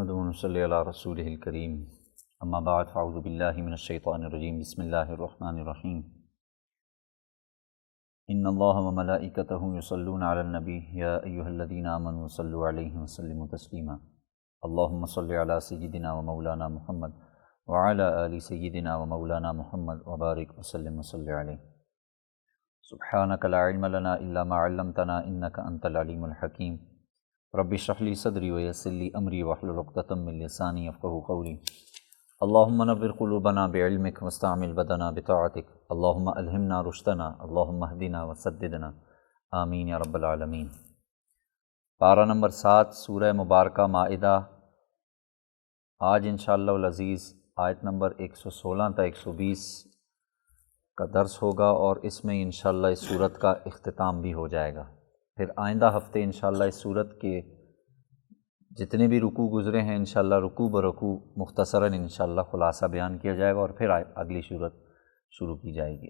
نحمدہ و نصلی علی رسولہ الکریم اما بعد فاعوذ باللہ من الشیطان الرجیم بسم اللہ الرحمن الرحیم ان اللہ و ملائکتہ یصلون علی النبی یا ایہا الذین آمنوا صلوا علیہ وسلموا تسلیما اللہم صل علی سیدنا و مولانا محمد وعلی آل سیدنا و مولانا محمد وبارک وسلم وصلی علیہ سبحانک لا علم لنا الا ما علمتنا انک انت العلیم الحکیم رب اشرح لی صدری ویسر لی امری واحلل عقدۃ من لسانی یفقہوا قولی اللہم نور قلوبنا بعلمک واستعمل بدنا بطاعتک اللہم الہمنا رشدنا اللہم اہدنا وسددنا آمین یا رب العالمین۔ پارہ نمبر 7 سورہ مبارکہ مائدہ، آج انشاءاللہ العزیز آیت نمبر 116 تا 120 کا درس ہوگا اور اس میں انشاءاللہ اس سورت کا اختتام بھی ہو جائے گا۔ پھر آئندہ ہفتے انشاءاللہ اس سورت کے جتنے بھی رکوع گزرے ہیں انشاءاللہ رکوع برکوع مختصراً انشاءاللہ خلاصہ بیان کیا جائے گا اور پھر اگلی سورت شروع کی جائے گی۔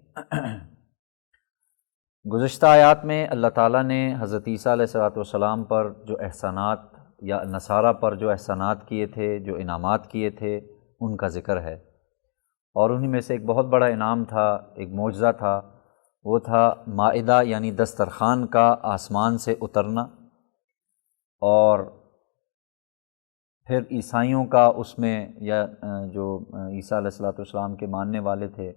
گزشتہ آیات میں اللہ تعالیٰ نے حضرت عیسیٰ علیہ السلام پر جو احسانات یا نصارہ پر جو احسانات کیے تھے، جو انعامات کیے تھے، ان کا ذکر ہے، اور انہی میں سے ایک بہت بڑا انعام تھا، ایک معجزہ تھا، وہ تھا مائدہ یعنی دسترخوان کا آسمان سے اترنا، اور پھر عیسائیوں کا اس میں یا جو عیسیٰ علیہ السلام کے ماننے والے تھے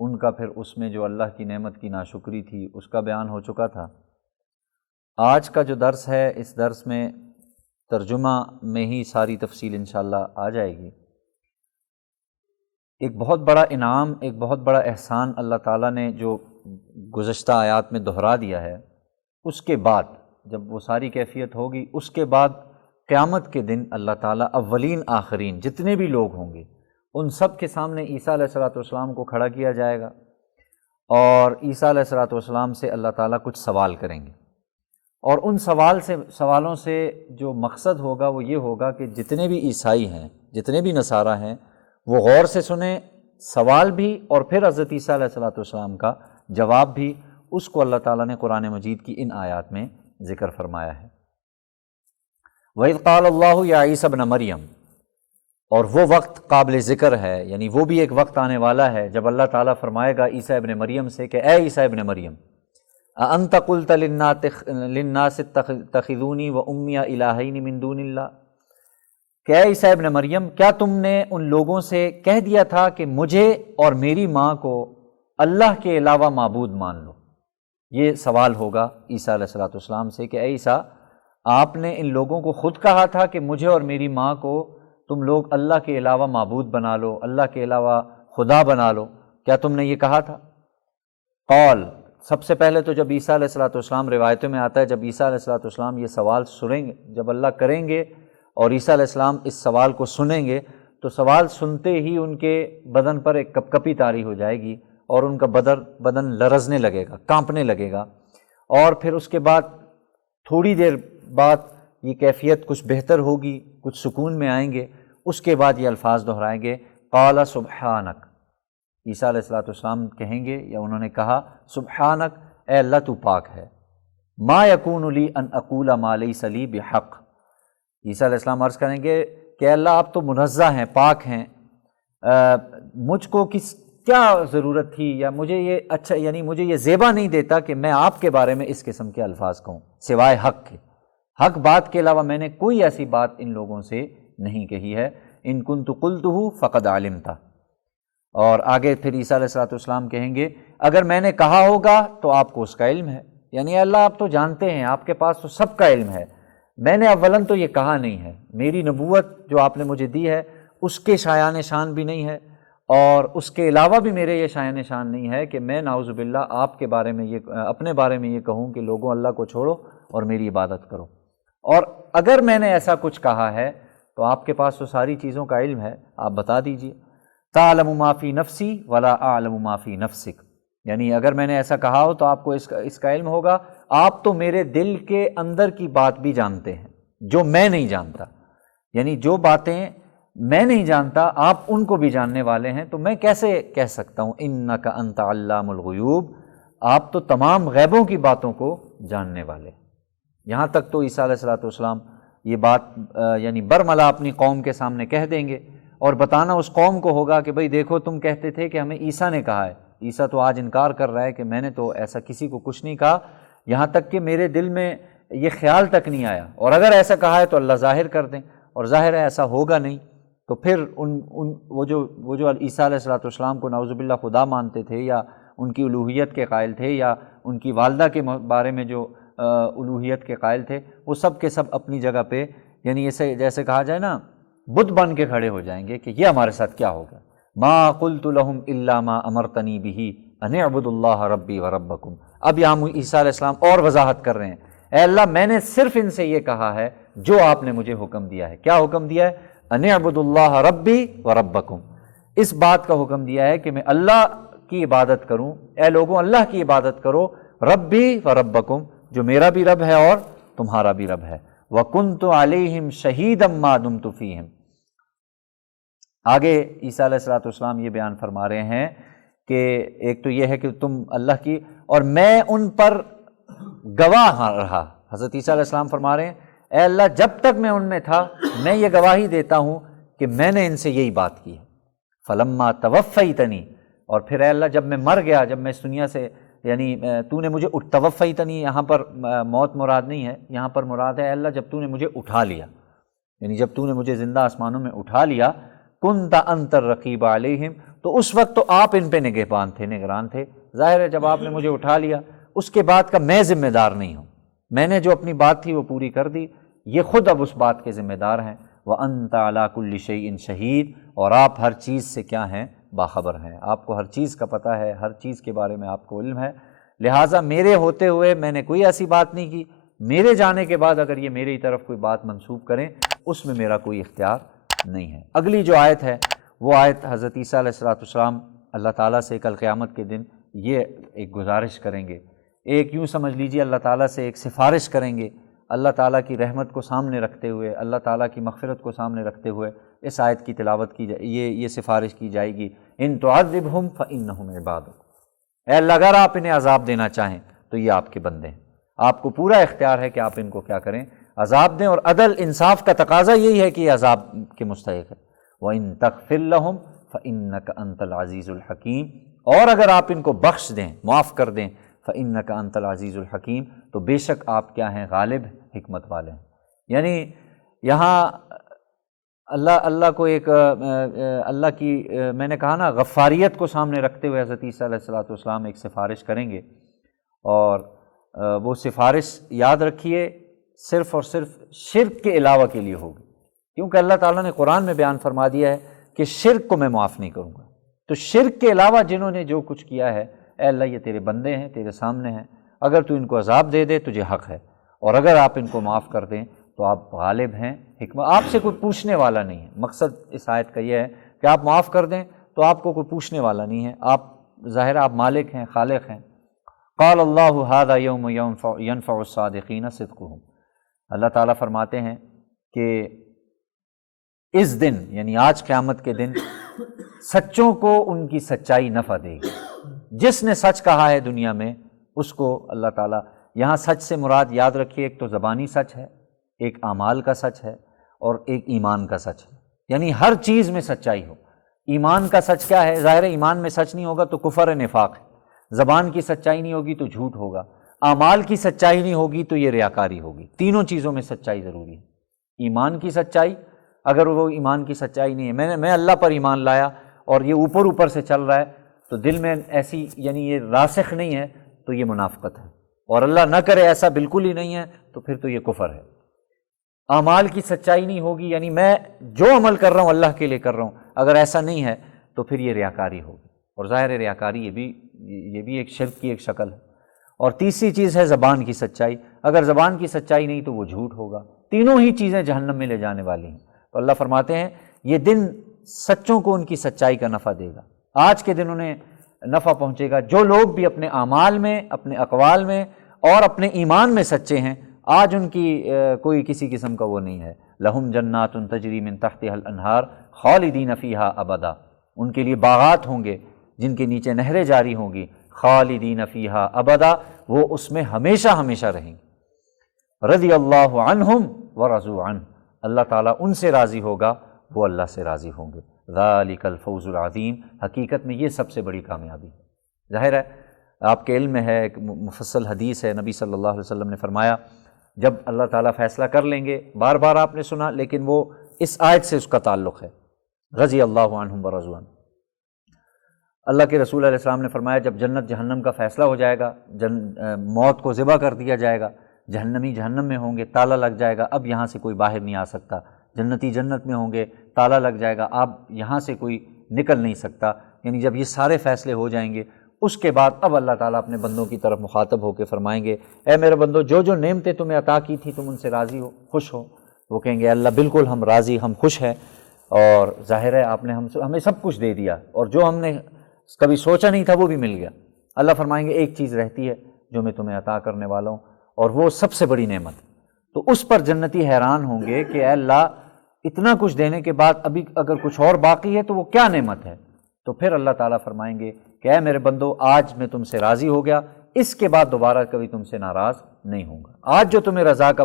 ان کا پھر اس میں جو اللہ کی نعمت کی ناشکری تھی اس کا بیان ہو چکا تھا۔ آج کا جو درس ہے اس درس میں ترجمہ میں ہی ساری تفصیل انشاءاللہ آ جائے گی۔ ایک بہت بڑا انعام، ایک بہت بڑا احسان اللہ تعالیٰ نے جو گزشتہ آیات میں دہرا دیا ہے، اس کے بعد جب وہ ساری کیفیت ہوگی اس کے بعد قیامت کے دن اللہ تعالیٰ اولین آخرین جتنے بھی لوگ ہوں گے ان سب کے سامنے عیسیٰ علیہ السلام کو کھڑا کیا جائے گا، اور عیسیٰ علیہ السلام سے اللہ تعالیٰ کچھ سوال کریں گے، اور ان سوالوں سے جو مقصد ہوگا وہ یہ ہوگا کہ جتنے بھی عیسائی ہیں، جتنے بھی نصارہ ہیں، وہ غور سے سنیں سوال بھی، اور پھر حضرت عیسیٰ علیہ السلام کا جواب بھی۔ اس کو اللہ تعالیٰ نے قرآن مجید کی ان آیات میں ذکر فرمایا ہے۔ وَإِذْ قَالَ اللَّهُ يَا عِيسَى ابْنَ مَرْيَمَ، اور وہ وقت قابل ذکر ہے، یعنی وہ بھی ایک وقت آنے والا ہے جب اللہ تعالیٰ فرمائے گا عیسیٰ ابن مریم سے کہ اے عیسیٰ ابن مریم، أَأَنْتَ قُلْتَ لِلنَّاسِ اتَّخِذُونِي وَأُمِّيَ إِلَٰهَيْنِ مِن دُونِ اللَّهِ، کہ اے عیسیٰ ابن مریم، کیا تم نے ان لوگوں سے کہہ دیا تھا کہ مجھے اور میری ماں کو اللہ کے علاوہ معبود مان لو؟ یہ سوال ہوگا عیسیٰ علیہ السلام سے کہ اے عیسیٰ، آپ نے ان لوگوں کو خود کہا تھا کہ مجھے اور میری ماں کو تم لوگ اللہ کے علاوہ معبود بنا لو، اللہ کے علاوہ خدا بنا لو، کیا تم نے یہ کہا تھا؟ قال، سب سے پہلے تو جب عیسیٰ علیہ السلام روایتوں میں آتا ہے جب عیسیٰ علیہ السلام یہ سوال سنیں گے، جب اللہ کریں گے اور عیسیٰ علیہ السلام اس سوال کو سنیں گے تو سوال سنتے ہی ان کے بدن پر ایک کپ کپی طاری ہو جائے گی اور ان کا بدن لرزنے لگے گا، کانپنے لگے گا، اور پھر اس کے بعد تھوڑی دیر بعد یہ کیفیت کچھ بہتر ہوگی، کچھ سکون میں آئیں گے، اس کے بعد یہ الفاظ دہرائیں گے قال سبحانک، عیسیٰ علیہ السلام کہیں گے یا انہوں نے کہا سبحانک، اے اللہ تو پاک ہے، ما یکون لی ان اقول ما لیس لی بحق، عیسیٰ علیہ السلام عرض کریں گے کہ اللہ آپ تو منزہ ہیں، پاک ہیں، مجھ کو کیا ضرورت تھی، یا مجھے یہ اچھا یعنی مجھے یہ زیبا نہیں دیتا کہ میں آپ کے بارے میں اس قسم کے الفاظ کہوں سوائے حق کے، حق بات کے علاوہ میں نے کوئی ایسی بات ان لوگوں سے نہیں کہی ہے، ان کنت قلتہ فقد علمت، اور آگے پھر عیسیٰ علیہ السلام کہیں گے اگر میں نے کہا ہوگا تو آپ کو اس کا علم ہے، یعنی اللہ آپ تو جانتے ہیں، آپ کے پاس تو سب کا علم ہے، میں نے اولاً تو یہ کہا نہیں ہے، میری نبوت جو آپ نے مجھے دی ہے اس کے شایان شان بھی نہیں ہے، اور اس کے علاوہ بھی میرے یہ شایان شان نہیں ہے کہ میں نعوذ باللہ آپ کے بارے میں یہ اپنے بارے میں یہ کہوں کہ لوگوں اللہ کو چھوڑو اور میری عبادت کرو، اور اگر میں نے ایسا کچھ کہا ہے تو آپ کے پاس تو ساری چیزوں کا علم ہے، آپ بتا دیجئے۔ تعلم ما فی نفسی ولا اعلم ما فی نفسک، یعنی اگر میں نے ایسا کہا ہو تو آپ کو اس کا علم ہوگا، آپ تو میرے دل کے اندر کی بات بھی جانتے ہیں جو میں نہیں جانتا، یعنی جو باتیں میں نہیں جانتا آپ ان کو بھی جاننے والے ہیں، تو میں کیسے کہہ سکتا ہوں انک انت علام الغیوب، آپ تو تمام غیبوں کی باتوں کو جاننے والے ہیں۔ یہاں تک تو عیسیٰ علیہ السلام یہ بات یعنی برملا اپنی قوم کے سامنے کہہ دیں گے، اور بتانا اس قوم کو ہوگا کہ بھئی دیکھو تم کہتے تھے کہ ہمیں عیسیٰ نے کہا ہے، عیسیٰ تو آج انکار کر رہا ہے کہ میں نے تو ایسا کسی کو کچھ نہیں کہا، یہاں تک کہ میرے دل میں یہ خیال تک نہیں آیا، اور اگر ایسا کہا ہے تو اللہ ظاہر کر دیں، اور ظاہر ہے ایسا ہوگا نہیں۔ تو پھر وہ جو عیسیٰ علیہ السلام کو نعوذ باللہ خدا مانتے تھے، یا ان کی الوہیت کے قائل تھے، یا ان کی والدہ کے بارے میں جو الوہیت کے قائل تھے، وہ سب کے سب اپنی جگہ پہ یعنی جیسے کہا جائے نا بت بن کے کھڑے ہو جائیں گے کہ یہ ہمارے ساتھ کیا ہوگا۔ ما قلت لهم الا ما امرتنی به ان اعبدوا اللہ ربی وربکم۔ اب یہاں عیسیٰ علیہ السلام اور وضاحت کر رہے ہیں، اے اللہ میں نے صرف ان سے یہ کہا ہے جو آپ نے مجھے حکم دیا ہے۔ کیا حکم دیا ہے؟ ان اعبدوا اللہ ربی وربکم، اس بات کا حکم دیا ہے کہ میں اللہ کی عبادت کروں۔ اے لوگوں اللہ کی عبادت کرو، ربی وربکم، جو میرا بھی رب ہے اور تمہارا بھی رب ہے۔ وَكُنْتُ عَلَيْهِمْ شَهِيدًا مَا دُمْتُ فِيهِمْ۔ آگے عیسیٰ علیہ السلام یہ بیان فرما رہے ہیں کہ ایک تو یہ ہے کہ تم اللہ کی، اور میں ان پر گواہ رہا۔ حضرت عیسیٰ علیہ السلام فرما رہے ہیں اے اللہ جب تک میں ان میں تھا میں یہ گواہی دیتا ہوں کہ میں نے ان سے یہی بات کی ہے۔ فَلَمَّا تَوَفَّيْتَنِي، اور پھر اے اللہ جب میں مر گیا، جب میں اس دنیا سے یعنی تو نے مجھے توفیتنی، یہاں پر موت مراد نہیں ہے، یہاں پر مراد ہے اے اللہ جب تو نے مجھے اٹھا لیا، یعنی جب تو نے مجھے زندہ آسمانوں میں اٹھا لیا، کنت انت الرقیب علیہم، تو اس وقت تو آپ ان پہ نگران تھے۔ ظاہر ہے جب آپ نے مجھے اٹھا لیا اس کے بعد کا میں ذمہ دار نہیں ہوں، میں نے جو اپنی بات تھی وہ پوری کر دی، یہ خود اب اس بات کے ذمہ دار ہیں۔ وَأَنْتَ عَلَىٰ كُلِّ شَيْءٍ شَهِيدٌ، اور آپ ہر چیز سے کیا ہیں؟ باخبر ہیں، آپ کو ہر چیز کا پتہ ہے، ہر چیز کے بارے میں آپ کو علم ہے، لہٰذا میرے ہوتے ہوئے میں نے کوئی ایسی بات نہیں کی، میرے جانے کے بعد اگر یہ میری طرف کوئی بات منسوب کریں اس میں میرا کوئی اختیار نہیں ہے۔ اگلی جو آیت ہے وہ آیت حضرت عیسیٰ علیہ السلام اللہ تعالیٰ سے کل قیامت کے دن یہ ایک گزارش کریں گے، ایک یوں سمجھ لیجیے اللہ تعالیٰ سے ایک سفارش کریں گے، اللہ تعالیٰ کی رحمت کو سامنے رکھتے ہوئے، اللہ تعالیٰ کی مغفرت کو سامنے رکھتے ہوئے اس آیت کی تلاوت کی جائے، یہ سفارش کی جائے گی، ان تعذبہم فإنہم عبادک، اے اللہ اگر آپ انہیں عذاب دینا چاہیں تو یہ آپ کے بندے ہیں، آپ کو پورا اختیار ہے کہ آپ ان کو کیا کریں؟ عذاب دیں، اور عدل انصاف کا تقاضا یہی ہے کہ یہ عذاب کے مستحق ہے۔ وَإِن تَغْفِرْ لَهُمْ فَإِنَّكَ أَنْتَ الْعَزِيزُ الْحَكِيمُ، اور اگر آپ ان کو بخش دیں، معاف کر دیں، فَإِنَّكَ أَنْتَ الْعَزِيزُ الْحَكِيمُ، تو بے شک آپ کیا ہیں؟ غالب، حکمت والے ہیں۔ یعنی یہاں اللہ کو ایک اللہ کی میں نے کہا نا غفاریت کو سامنے رکھتے ہوئے حضرت عیسیٰ علیہ السلام ایک سفارش کریں گے، اور وہ سفارش یاد رکھیے صرف اور صرف شرک کے علاوہ کے لیے ہوگی، کیونکہ اللہ تعالیٰ نے قرآن میں بیان فرما دیا ہے کہ شرک کو میں معاف نہیں کروں گا، تو شرک کے علاوہ جنہوں نے جو کچھ کیا ہے اے اللہ یہ تیرے بندے ہیں، تیرے سامنے ہیں، اگر تو ان کو عذاب دے دے تجھے حق ہے، اور اگر آپ ان کو معاف کر دیں تو آپ غالب ہیں، حکمت، آپ سے کوئی پوچھنے والا نہیں ہے۔ مقصد اس آیت کا یہ ہے کہ آپ معاف کر دیں تو آپ کو کوئی پوچھنے والا نہیں ہے، آپ ظاہر آپ مالک ہیں، خالق ہیں۔ قال اللہ ھذا یوم ینفع الصادقین صدقہم، اللہ تعالیٰ فرماتے ہیں کہ اس دن یعنی آج قیامت کے دن سچوں کو ان کی سچائی نفع دے گی، جس نے سچ کہا ہے دنیا میں اس کو اللہ تعالیٰ، یہاں سچ سے مراد یاد رکھیے ایک تو زبانی سچ ہے، ایک اعمال کا سچ ہے، اور ایک ایمان کا سچ ہے، یعنی ہر چیز میں سچائی ہو۔ ایمان کا سچ کیا ہے؟ ظاہر ایمان میں سچ نہیں ہوگا تو کفر نفاق ہے، زبان کی سچائی نہیں ہوگی تو جھوٹ ہوگا، اعمال کی سچائی نہیں ہوگی تو یہ ریاکاری ہوگی، تینوں چیزوں میں سچائی ضروری ہے۔ ایمان کی سچائی، اگر وہ ایمان کی سچائی نہیں ہے، میں اللہ پر ایمان لایا اور یہ اوپر اوپر سے چل رہا ہے تو دل میں ایسی یعنی یہ راسخ نہیں ہے تو یہ منافقت ہے، اور اللہ نہ کرے ایسا بالکل ہی نہیں ہے تو پھر تو یہ کفر ہے۔ اعمال کی سچائی نہیں ہوگی، یعنی میں جو عمل کر رہا ہوں اللہ کے لیے کر رہا ہوں، اگر ایسا نہیں ہے تو پھر یہ ریاکاری ہوگی، اور ظاہر ہے ریاکاری یہ بھی ایک شرک کی ایک شکل ہے۔ اور تیسری چیز ہے زبان کی سچائی، اگر زبان کی سچائی نہیں تو وہ جھوٹ ہوگا، تینوں ہی چیزیں جہنم میں لے جانے والی ہیں۔ تو اللہ فرماتے ہیں یہ دن سچوں کو ان کی سچائی کا نفع دے گا، آج کے دن انہیں نفع پہنچے گا، جو لوگ بھی اپنے اعمال میں، اپنے اقوال میں اور اپنے ایمان میں سچے ہیں، آج ان کی کوئی کسی قسم کا وہ نہیں ہے۔ لہم جنات تجری من تحتها الانہار خالدین فیہا ابدا، ان کے لیے باغات ہوں گے جن کے نیچے نہریں جاری ہوں گی، خالدین فیہا ابدا، وہ اس میں ہمیشہ ہمیشہ رہیں گے۔ رضی اللہ عنہم، ورضوا عنہ، اللہ تعالیٰ ان سے راضی ہوگا، وہ اللہ سے راضی ہوں گے۔ ذالک الفوز العظیم، حقیقت میں یہ سب سے بڑی کامیابی ہے۔ ظاہر ہے آپ کے علم میں ہے، ایک مفصل حدیث ہے، نبی صلی اللہ علیہ وسلم نے فرمایا جب اللہ تعالیٰ فیصلہ کر لیں گے، بار بار آپ نے سنا لیکن وہ اس آیت سے اس کا تعلق ہے، رضی اللہ عنہم ورضوا عنہ۔ اللہ کے رسول علیہ السلام نے فرمایا جب جنت جہنم کا فیصلہ ہو جائے گا، موت کو ذبح کر دیا جائے گا، جہنمی جہنم میں ہوں گے، تالا لگ جائے گا، اب یہاں سے کوئی باہر نہیں آ سکتا، جنتی جنت میں ہوں گے، تالا لگ جائے گا، اب یہاں سے کوئی نکل نہیں سکتا۔ یعنی جب یہ سارے فیصلے ہو جائیں گے، اس کے بعد اب اللہ تعالیٰ اپنے بندوں کی طرف مخاطب ہو کے فرمائیں گے، اے میرے بندو، جو جو نعمتیں تمہیں عطا کی تھی تم ان سے راضی ہو، خوش ہو؟ وہ کہیں گے اللہ بالکل ہم راضی، ہم خوش ہیں، اور ظاہر ہے آپ نے ہمیں سب کچھ دے دیا، اور جو ہم نے کبھی سوچا نہیں تھا وہ بھی مل گیا۔ اللہ فرمائیں گے ایک چیز رہتی ہے جو میں تمہیں عطا کرنے والا ہوں، اور وہ سب سے بڑی نعمت۔ تو اس پر جنتی حیران ہوں گے کہ اے اللہ اتنا کچھ دینے کے بعد ابھی اگر کچھ اور باقی ہے تو وہ کیا نعمت ہے؟ تو پھر اللہ تعالیٰ فرمائیں گے کہ اے میرے بندو، آج میں تم سے راضی ہو گیا، اس کے بعد دوبارہ کبھی تم سے ناراض نہیں ہوں گا۔ آج جو تمہیں رضا کا،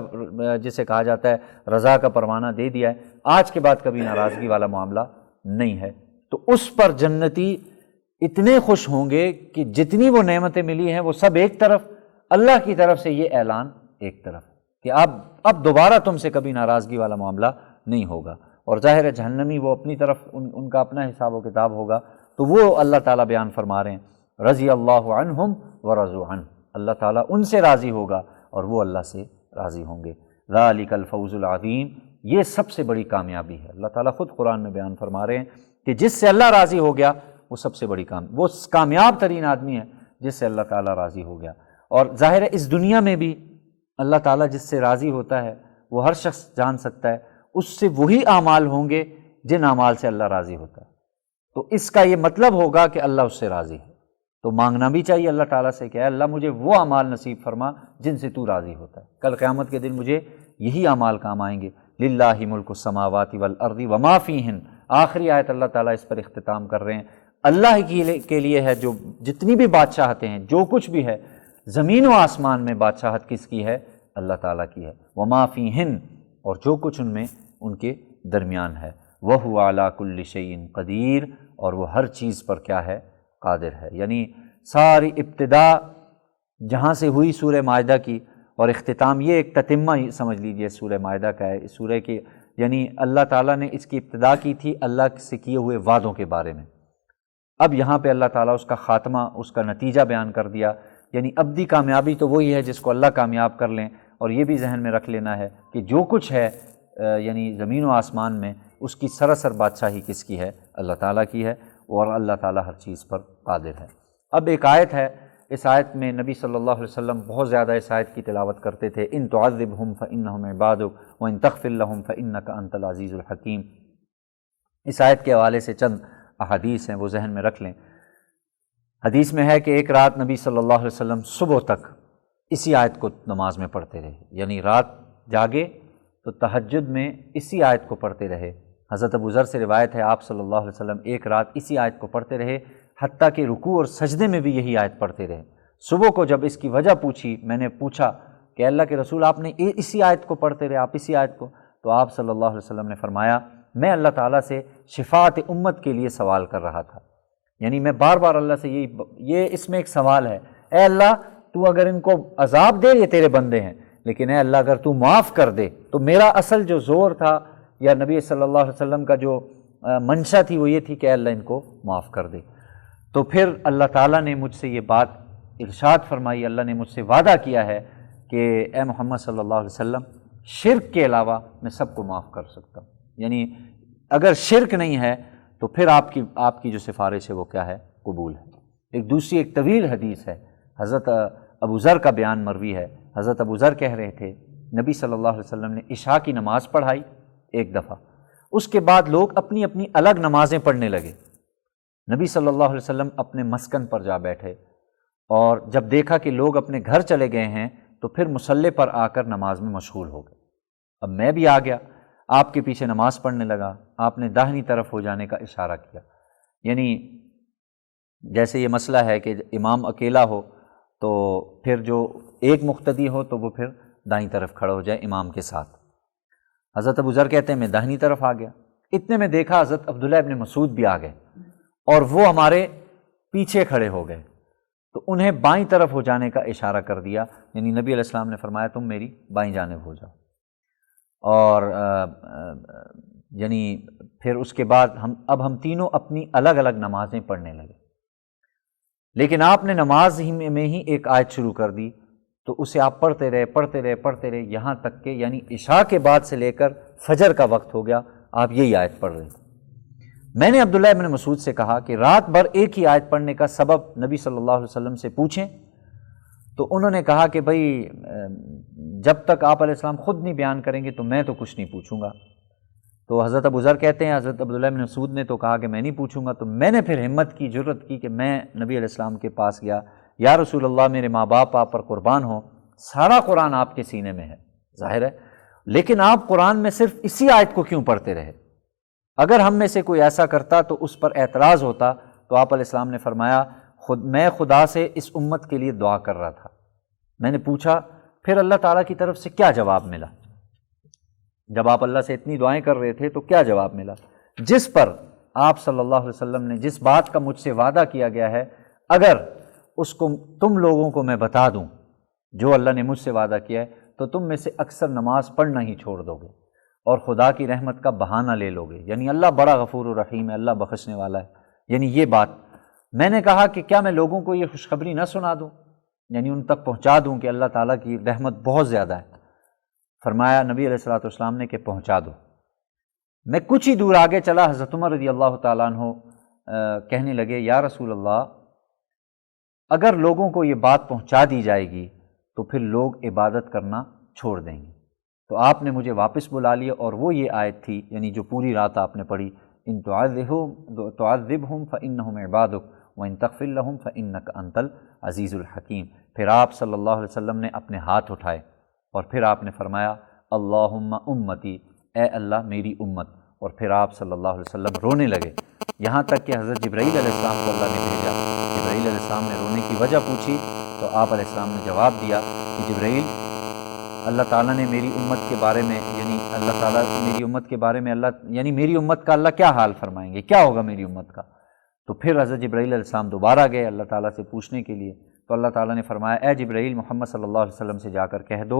جسے کہا جاتا ہے رضا کا پروانہ دے دیا ہے، آج کے بعد کبھی ناراضگی والا معاملہ نہیں ہے۔ تو اس پر جنتی اتنے خوش ہوں گے کہ جتنی وہ نعمتیں ملی ہیں وہ سب ایک طرف، اللہ کی طرف سے یہ اعلان ایک طرف کہ اب دوبارہ تم سے کبھی ناراضگی والا معاملہ نہیں ہوگا۔ اور ظاہر ہے جہنمی وہ اپنی طرف ان کا اپنا حساب و کتاب ہوگا، تو وہ اللہ تعالیٰ بیان فرما رہے ہیں رضی اللہ عنہم ورضوا عنہ، اللہ تعالیٰ ان سے راضی ہوگا اور وہ اللہ سے راضی ہوں گے۔ ذالک الفوز العظیم، یہ سب سے بڑی کامیابی ہے۔ اللہ تعالیٰ خود قرآن میں بیان فرما رہے ہیں کہ جس سے اللہ راضی ہو گیا وہ سب سے بڑی وہ کامیاب ترین آدمی ہے جس سے اللہ تعالیٰ راضی ہو گیا۔ اور ظاہر ہے اس دنیا میں بھی اللہ تعالیٰ جس سے راضی ہوتا ہے وہ ہر شخص جان سکتا ہے، اس سے وہی اعمال ہوں گے جن اعمال سے اللہ راضی ہوتا ہے۔ تو اس کا یہ مطلب ہوگا کہ اللہ اس سے راضی ہے، تو مانگنا بھی چاہیے اللہ تعالیٰ سے کہ اے اللہ مجھے وہ اعمال نصیب فرما جن سے تو راضی ہوتا ہے۔ کل قیامت کے دن مجھے یہی اعمال کام آئیں گے۔ للہ ملک السماوات والارض وما فیہن، آخری آیت اللہ تعالیٰ اس پر اختتام کر رہے ہیں، اللہ کے لیے ہے جو جتنی بھی بادشاہتیں ہیں، جو کچھ بھی ہے زمین و آسمان میں، بادشاہت کس کی ہے؟ اللہ تعالیٰ کی ہے۔ وما فیہن، اور جو کچھ ان میں ان کے درمیان ہے۔ وَهُوَ عَلَىٰ كُلِّ شَيْءٍ قدیر، اور وہ ہر چیز پر کیا ہے؟ قادر ہے۔ یعنی ساری ابتدا جہاں سے ہوئی سورہ مائدہ کی، اور اختتام یہ ایک تتمہ سمجھ لیجئے سورہ مائدہ کا ہے، اس سورہ کی، یعنی اللہ تعالیٰ نے اس کی ابتدا کی تھی اللہ سے کیے ہوئے وعدوں کے بارے میں، اب یہاں پہ اللہ تعالیٰ اس کا خاتمہ، اس کا نتیجہ بیان کر دیا۔ یعنی ابدی کامیابی تو وہی ہے جس کو اللہ کامیاب کر لیں، اور یہ بھی ذہن میں رکھ لینا ہے کہ جو کچھ ہے یعنی زمین و آسمان میں، اس کی سراسر بادشاہی کس کی ہے؟ اللہ تعالیٰ کی ہے، اور اللہ تعالیٰ ہر چیز پر قادر ہے۔ اب ایک آیت ہے، اس آیت میں نبی صلی اللہ علیہ وسلم بہت زیادہ اس آیت کی تلاوت کرتے تھے، ان تعذبہم فانہم عبادک وان تغفر لہم فانک انت العزیز الحکیم۔ اس آیت کے حوالے سے چند احادیث ہیں، وہ ذہن میں رکھ لیں۔ حدیث میں ہے کہ ایک رات نبی صلی اللہ علیہ وسلم صبح تک اسی آیت کو نماز میں پڑھتے رہے، یعنی رات جاگے تو تہجد میں اسی آیت کو پڑھتے رہے۔ حضرت ابو ذر سے روایت ہے آپ صلی اللہ علیہ وسلم ایک رات اسی آیت کو پڑھتے رہے، حتیٰ کہ رکوع اور سجدے میں بھی یہی آیت پڑھتے رہے۔ صبح کو جب اس کی وجہ پوچھی، میں نے پوچھا کہ اللہ کے رسول آپ نے اسی آیت کو پڑھتے رہے، آپ اسی آیت کو، تو آپ صلی اللہ علیہ وسلم نے فرمایا میں اللہ تعالیٰ سے شفاعت امت کے لیے سوال کر رہا تھا، یعنی میں بار بار اللہ سے یہ اس میں ایک سوال ہے، اے اللہ تو اگر ان کو عذاب دے، یہ تیرے بندے ہیں، لیکن اے اللہ اگر تو معاف کر دے، تو میرا اصل جو زور تھا یا نبی صلی اللہ علیہ وسلم کا جو منشا تھی وہ یہ تھی کہ اے اللہ ان کو معاف کر دے۔ تو پھر اللہ تعالیٰ نے مجھ سے یہ بات ارشاد فرمائی، اللہ نے مجھ سے وعدہ کیا ہے کہ اے محمد صلی اللہ علیہ وسلم شرک کے علاوہ میں سب کو معاف کر سکتا ہوں، یعنی اگر شرک نہیں ہے تو پھر آپ کی جو سفارش ہے وہ کیا ہے؟ قبول ہے۔ ایک دوسری ایک طویل حدیث ہے، حضرت ابو ذر کا بیان مروی ہے، حضرت ابو ذر کہہ رہے تھے نبی صلی اللہ علیہ وسلم نے عشاء کی نماز پڑھائی ایک دفعہ، اس کے بعد لوگ اپنی اپنی الگ نمازیں پڑھنے لگے۔ نبی صلی اللہ علیہ وسلم اپنے مسکن پر جا بیٹھے، اور جب دیکھا کہ لوگ اپنے گھر چلے گئے ہیں تو پھر مصلی پر آ کر نماز میں مشغول ہو گئے۔ اب میں بھی آ گیا، آپ کے پیچھے نماز پڑھنے لگا، آپ نے داہنی طرف ہو جانے کا اشارہ کیا، یعنی جیسے یہ مسئلہ ہے کہ امام اکیلا ہو تو پھر جو ایک مقتدی ہو تو وہ پھر دائیں طرف کھڑا ہو جائے امام کے ساتھ، حضرت ابو ذر کہتے ہیں میں داہنی طرف آ گیا، اتنے میں دیکھا حضرت عبداللہ ابن مسعود بھی آ گئے اور وہ ہمارے پیچھے کھڑے ہو گئے، تو انہیں بائیں طرف ہو جانے کا اشارہ کر دیا، یعنی نبی علیہ السلام نے فرمایا تم میری بائیں جانب ہو جاؤ۔ اور یعنی پھر اس کے بعد ہم تینوں اپنی الگ الگ نمازیں پڑھنے لگے، لیکن آپ نے نماز ہی میں ہی ایک آیت شروع کر دی، تو اسے آپ پڑھتے رہے یہاں تک کہ یعنی عشاء کے بعد سے لے کر فجر کا وقت ہو گیا، آپ یہی آیت پڑھ رہے تھے۔ میں نے عبداللہ ابن مسعود سے کہا کہ رات بھر ایک ہی آیت پڑھنے کا سبب نبی صلی اللہ علیہ وسلم سے پوچھیں، تو انہوں نے کہا کہ بھئی جب تک آپ علیہ السلام خود نہیں بیان کریں گے تو میں تو کچھ نہیں پوچھوں گا۔ تو حضرت ابو ذر کہتے ہیں حضرت عبداللہ بن مسعود نے تو کہا کہ میں نہیں پوچھوں گا، تو میں نے پھر ہمت کی، جرأت کی کہ میں نبی علیہ السلام کے پاس گیا، یا رسول اللہ میرے ماں باپ آپ پر قربان ہوں، سارا قرآن آپ کے سینے میں ہے ظاہر ہے، لیکن آپ قرآن میں صرف اسی آیت کو کیوں پڑھتے رہے؟ اگر ہم میں سے کوئی ایسا کرتا تو اس پر اعتراض ہوتا۔ تو آپ علیہ السلام نے فرمایا میں خدا سے اس امت کے لیے دعا کر رہا تھا۔ میں نے پوچھا پھر اللہ تعالیٰ کی طرف سے کیا جواب ملا؟ جب آپ اللہ سے اتنی دعائیں کر رہے تھے تو کیا جواب ملا؟ جس پر آپ صلی اللہ علیہ وسلم نے جس بات کا مجھ سے وعدہ کیا گیا ہے، اگر اس کو تم لوگوں کو میں بتا دوں جو اللہ نے مجھ سے وعدہ کیا ہے، تو تم میں سے اکثر نماز پڑھنا ہی چھوڑ دو گے اور خدا کی رحمت کا بہانہ لے لو گے، یعنی اللہ بڑا غفور و رحیم ہے، اللہ بخشنے والا ہے، یعنی یہ بات۔ میں نے کہا کہ کیا میں لوگوں کو یہ خوشخبری نہ سنا دوں، یعنی ان تک پہنچا دوں کہ اللہ تعالیٰ کی رحمت بہت زیادہ ہے؟ فرمایا نبی علیہ الصلوۃ والسلام نے کہ پہنچا دو۔ میں کچھ ہی دور آگے چلا، حضرت عمر رضی اللہ تعالیٰ عنہ کہنے لگے یا رسول اللہ، اگر لوگوں کو یہ بات پہنچا دی جائے گی تو پھر لوگ عبادت کرنا چھوڑ دیں گے۔ تو آپ نے مجھے واپس بلا لیا، اور وہ یہ آیت تھی یعنی جو پوری رات آپ نے پڑھی، ان تعذبہم فإنہم عبادک وإن تغفر لہم فإنک انت العزیز الحکیم۔ پھر آپ صلی اللہ علیہ وسلم نے اپنے ہاتھ اٹھائے اور پھر آپ نے فرمایا اللہم امتی، اے اللہ میری امت، اور پھر آپ صلی اللہ علیہ وسلم رونے لگے، یہاں تک کہ حضرت جبرائیل علیہ السلام کو اللہ نے بھیجا۔ جبرائیل علیہ السلام نے رونے کی وجہ پوچھی تو آپ علیہ السلام نے جواب دیا کہ جبرائیل، اللہ تعالیٰ نے میری امت کے بارے میں، یعنی اللہ تعالیٰ میری امت کے بارے میں یعنی میری امت کا اللہ کیا حال فرمائیں گے، کیا ہوگا میری امت کا؟ تو پھر حضرت جبرائیل علیہ السلام دوبارہ گئے اللہ تعالیٰ سے پوچھنے کے لیے، تو اللہ تعالیٰ نے فرمایا اے جبرائیل، محمد صلی اللہ علیہ وسلم سے جا کر کہہ دو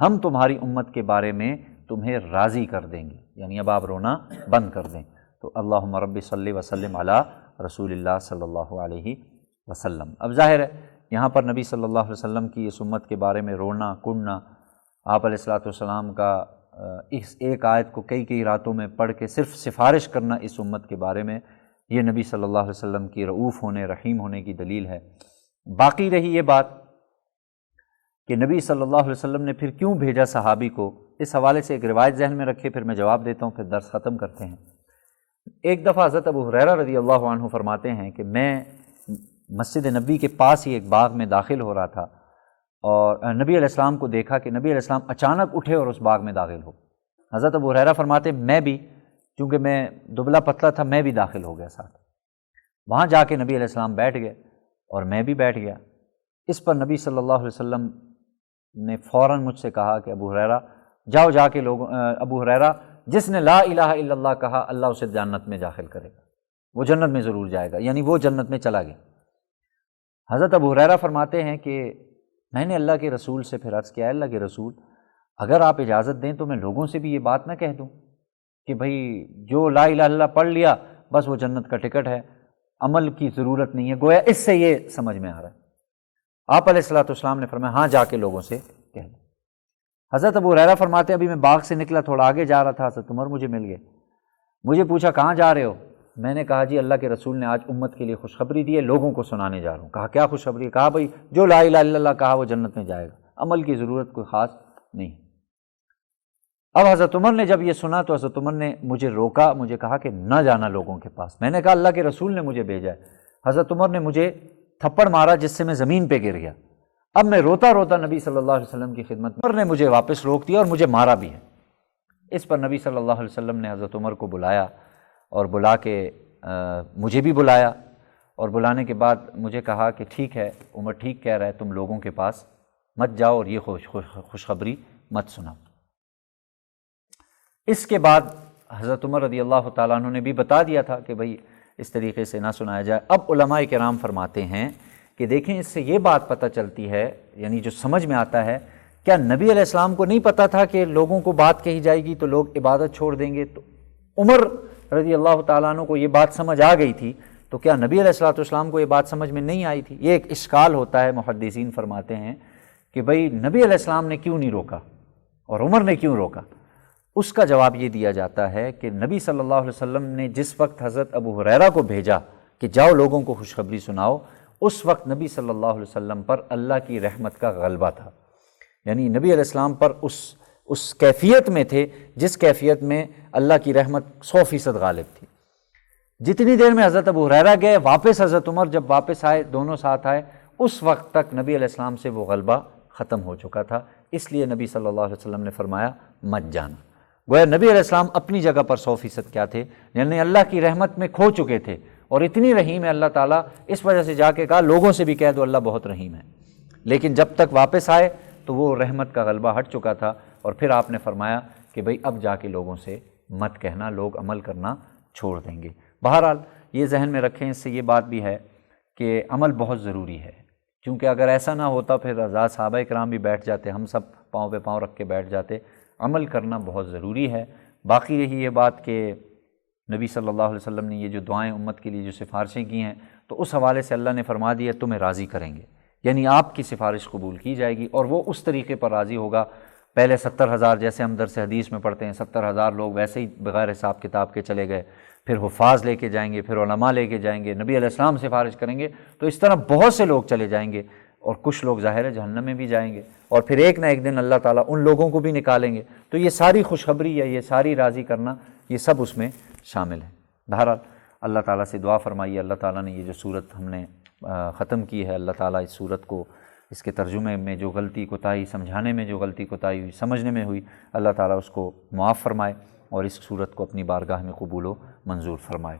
ہم تمہاری امت کے بارے میں تمہیں راضی کر دیں گے، یعنی اب آپ رونا بند کر دیں۔ تو اللہم رب صلی وسلم علی رسول اللہ صلی اللہ علیہ وسلم۔ اب ظاہر ہے یہاں پر نبی صلی اللہ علیہ وسلم کی اس امت کے بارے میں رونا کڑنا، آپ علیہ الصلوۃ والسلام کا اس ایک آیت کو کئی راتوں میں پڑھ کے صرف سفارش کرنا اس امت کے بارے میں، یہ نبی صلی اللہ علیہ وسلم کی رؤوف ہونے، رحیم ہونے کی دلیل ہے۔ باقی رہی یہ بات کہ نبی صلی اللہ علیہ وسلم نے پھر کیوں بھیجا صحابی کو، اس حوالے سے ایک روایت ذہن میں رکھے، پھر میں جواب دیتا ہوں، پھر درس ختم کرتے ہیں۔ ایک دفعہ حضرت ابو ہریرہ رضی اللہ عنہ فرماتے ہیں کہ میں مسجد نبی کے پاس ہی ایک باغ میں داخل ہو رہا تھا، اور نبی علیہ السلام کو دیکھا کہ نبی علیہ السلام اچانک اٹھے اور اس باغ میں داخل ہو۔ حضرت ابو ہریرہ فرماتے میں بھی، چونکہ میں دبلا پتلا تھا، میں بھی داخل ہو گیا ساتھ۔ وہاں جا کے نبی علیہ السلام بیٹھ گئے اور میں بھی بیٹھ گیا۔ اس پر نبی صلی اللہ علیہ وسلم نے فوراً مجھ سے کہا کہ ابو ہریرہ جاؤ، جا کے ابو ہریرہ جس نے لا الہ الا اللہ کہا اللہ اسے جنت میں داخل کرے گا، وہ جنت میں ضرور جائے گا، یعنی وہ جنت میں چلا گیا۔ حضرت ابو ہریرہ فرماتے ہیں کہ میں نے اللہ کے رسول سے پھر عرض کیا اللہ کے رسول، اگر آپ اجازت دیں تو میں لوگوں سے بھی یہ بات نہ کہہ دوں کہ بھئی جو لا الہ الا اللہ پڑھ لیا بس وہ جنت کا ٹکٹ ہے، عمل کی ضرورت نہیں ہے، گویا اس سے یہ سمجھ میں آ رہا ہے۔ آپ علیہ الصلوۃ والسلام نے فرمایا ہاں جا کے لوگوں سے کہہ دو۔ حضرت ابو ہریرہ فرماتے ہیں ابھی میں باغ سے نکلا، تھوڑا آگے جا رہا تھا، حضرت عمر مجھے مل گئے، مجھے پوچھا کہاں جا رہے ہو؟ میں نے کہا جی اللہ کے رسول نے آج امت کے لیے خوشخبری دی ہے، لوگوں کو سنانے جا رہا ہوں۔ کہا کیا خوشخبری؟ کہا بھئی جو لا الہ الا اللہ کہا وہ جنت میں جائے گا، عمل کی ضرورت کوئی خاص نہیں۔ اب حضرت عمر نے جب یہ سنا تو حضرت عمر نے مجھے روکا، مجھے کہا کہ نہ جانا لوگوں کے پاس۔ میں نے کہا اللہ کے رسول نے مجھے بھیجا ہے۔ حضرت عمر نے مجھے تھپڑ مارا جس سے میں زمین پہ گر گیا۔ اب میں روتا روتا نبی صلی اللہ علیہ وسلم کی خدمت میں، عمر نے مجھے واپس روک دیا اور مجھے مارا بھی ہے۔ اس پر نبی صلی اللہ علیہ وسلم نے حضرت عمر کو بلایا اور بلا کے مجھے بھی بلایا، اور بلانے کے بعد مجھے کہا کہ ٹھیک ہے عمر ٹھیک کہہ رہا ہے، تم لوگوں کے پاس مت جاؤ اور یہ خوشخبری مت سناؤ۔ اس کے بعد حضرت عمر رضی اللہ تعالیٰ عنہ نے بھی بتا دیا تھا کہ بھئی اس طریقے سے نہ سنایا جائے۔ اب علماء کرام فرماتے ہیں کہ دیکھیں اس سے یہ بات پتہ چلتی ہے، یعنی جو سمجھ میں آتا ہے، کیا نبی علیہ السلام کو نہیں پتہ تھا کہ لوگوں کو بات کہی جائے گی تو لوگ عبادت چھوڑ دیں گے؟ تو عمر رضی اللہ تعالیٰ عنہ کو یہ بات سمجھ آ گئی تھی، تو کیا نبی علیہ السلام کو یہ بات سمجھ میں نہیں آئی تھی؟ یہ ایک اشکال ہوتا ہے، محدثین فرماتے ہیں کہ بھئی نبی علیہ السلام نے کیوں نہیں روکا اور عمر نے کیوں روکا؟ اس کا جواب یہ دیا جاتا ہے کہ نبی صلی اللہ علیہ وسلم نے جس وقت حضرت ابو ہریرہ کو بھیجا کہ جاؤ لوگوں کو خوشخبری سناؤ، اس وقت نبی صلی اللہ علیہ وسلم پر اللہ کی رحمت کا غلبہ تھا، یعنی نبی علیہ السلام پر اس کیفیت میں تھے جس کیفیت میں اللہ کی رحمت 100% غالب تھی۔ جتنی دیر میں حضرت ابو ہریرہ گئے، واپس حضرت عمر جب واپس آئے، دونوں ساتھ آئے، اس وقت تک نبی علیہ السلام سے وہ غلبہ ختم ہو چکا تھا، اس لیے نبی صلی اللہ علیہ وسلم نے فرمایا مت جانا۔ گویا نبی علیہ السلام اپنی جگہ پر 100% کیا تھے، یعنی اللہ کی رحمت میں کھو چکے تھے، اور اتنی رحیم ہے اللہ تعالیٰ، اس وجہ سے جا کے کہا لوگوں سے بھی کہہ دو اللہ بہت رحیم ہے۔ لیکن جب تک واپس آئے تو وہ رحمت کا غلبہ ہٹ چکا تھا، اور پھر آپ نے فرمایا کہ بھئی اب جا کے لوگوں سے مت کہنا، لوگ عمل کرنا چھوڑ دیں گے۔ بہرحال یہ ذہن میں رکھیں، اس سے یہ بات بھی ہے کہ عمل بہت ضروری ہے، کیونکہ اگر ایسا نہ ہوتا پھر آزاد صحابہ کرام بھی بیٹھ جاتے، ہم سب پاؤں پہ پاؤں رکھ کے بیٹھ جاتے۔ عمل کرنا بہت ضروری ہے۔ باقی رہی یہ بات کہ نبی صلی اللہ علیہ وسلم نے یہ جو دعائیں امت کے لیے جو سفارشیں کی ہیں، تو اس حوالے سے اللہ نے فرما دیا تمہیں راضی کریں گے، یعنی آپ کی سفارش قبول کی جائے گی، اور وہ اس طریقے پر راضی ہوگا۔ پہلے 70,000 جیسے ہم درس حدیث میں پڑھتے ہیں، 70,000 لوگ ویسے ہی بغیر حساب کتاب کے چلے گئے، پھر حفاظ لے کے جائیں گے، پھر علماء لے کے جائیں گے، نبی علیہ السلام سفارش کریں گے، تو اس طرح بہت سے لوگ چلے جائیں گے، اور کچھ لوگ ظاہر ہے جہنم میں بھی جائیں گے، اور پھر ایک نہ ایک دن اللہ تعالیٰ ان لوگوں کو بھی نکالیں گے۔ تو یہ ساری خوشخبری یا یہ ساری راضی کرنا، یہ سب اس میں شامل ہے۔ بہرحال اللہ تعالیٰ سے دعا فرمائیے، اللہ تعالیٰ نے یہ جو صورت ہم نے ختم کی ہے، اللہ تعالیٰ اس صورت کو، اس کے ترجمے میں جو غلطی کوتاہی، سمجھانے میں جو غلطی کوتاہی ہوئی، سمجھنے میں ہوئی، اللہ تعالیٰ اس کو معاف فرمائے، اور اس صورت کو اپنی بارگاہ میں قبول و منظور فرمائے۔